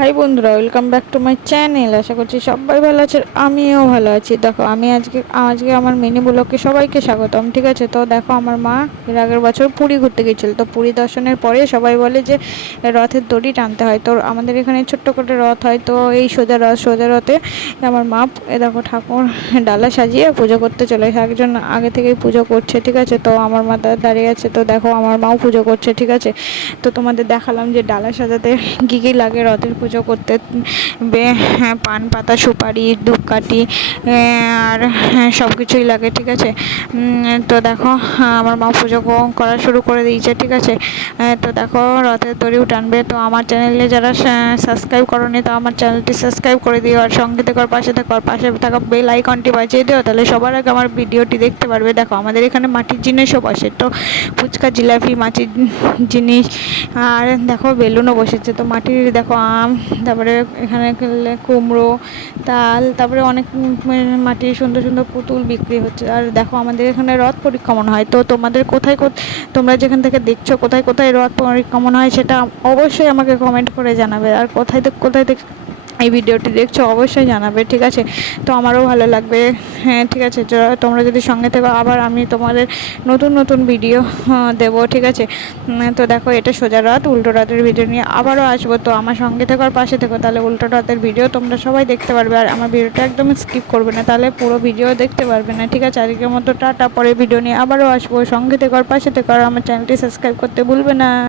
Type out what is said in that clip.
High বন্ধুরা welcome back to my channel আশা করছি সবাই ভালো আছে আমিও ভালো আছি। দেখো, আমি আজকে আজকে আমার মিনি ব্লগকে সবাইকে স্বাগতম, ঠিক আছে? তো দেখো, আমার মা এর আগের বছর পুরী ঘুরতে গেছিল। তো পুরী দর্শনের পরে সবাই বলে যে, রথের দড়ি টানতে হয়। তো আমাদের এখানে ছোট্ট করে রথ হয়। তো এই সোজা রথ, সোজা রথে আমার মা এ দেখো ঠাকুর ডালা সাজিয়ে পুজো করতে চলে একজন আগে থেকেই পুজো করছে, ঠিক আছে? তো আমার মা দাঁড়িয়ে আছে। তো দেখো, আমার মাও পুজো করছে, ঠিক আছে? তো তোমাদের দেখালাম যে ডালা সাজাতে কী কী লাগে রথের পুজো করতে বে- হ্যাঁ, পান পাতা সুপারি ধূপকাঠি আর হ্যাঁ, সব কিছুই লাগে ঠিক আছে? তো দেখো আমার মা পুজো করা শুরু করে দিয়েছে ঠিক আছে? তো দেখো রথের দড়িও টানবে। তো আমার চ্যানেলে যারা সাবস্ক্রাইব করনি তো আমার চ্যানেলটি সাবস্ক্রাইব করে দিও। আর সঙ্গে থেকে পাশে থাকো পাশে থাকা বেল আইকনটি বাজিয়ে দিও তাহলে সবার আগে আমার ভিডিওটি দেখতে পারবে। দেখো আমাদের এখানে মাটির জিনিসও বসে তো ফুচকা জিলাপি মাটির জিনিস আর দেখো বেলুনও বসেছে। তো মাটির দেখো আম তারপরে এখানে কুমড়ো, তাল, তারপরে অনেক মাটির সুন্দর সুন্দর পুতুল বিক্রি হচ্ছে। আর দেখো আমাদের এখানে রথ পরিক্রমণ হয়। তো তোমাদের কোথায় তোমরা যেখান থেকে দেখছ কোথায় কোথায় রথ পরিক্রমণ হয় সেটা অবশ্যই আমাকে কমেন্ট করে জানাবে। আর কোথায় কোথায় থেকে এই ভিডিওটি দেখছ অবশ্যই জানাবে, ঠিক আছে? তো আমারও ভালো লাগবে। হ্যাঁ ঠিক আছে তোমরা যদি সঙ্গে থেকো, আবার আমি তোমাদের নতুন নতুন ভিডিও দেবো, ঠিক আছে? তো দেখো, এটা সোজা রাত উল্টো রাতের ভিডিও নিয়ে আবারও আসব। তো আমার সঙ্গে থেকো আর পাশে থেকো, তাহলে উল্টো রাতের ভিডিও তোমরা সবাই দেখতে পারবে। আর আমার ভিডিওটা একদম স্কিপ করবে না, তাহলে পুরো ভিডিও দেখতে পারবে না, ঠিক আছে? আজকের মতো টাটা পরে ভিডিও নিয়ে আবারও আসব। সঙ্গে থেকো আর পাশে থেকো, আর আমার চ্যানেলটি সাবস্ক্রাইব করতে ভুলবে না।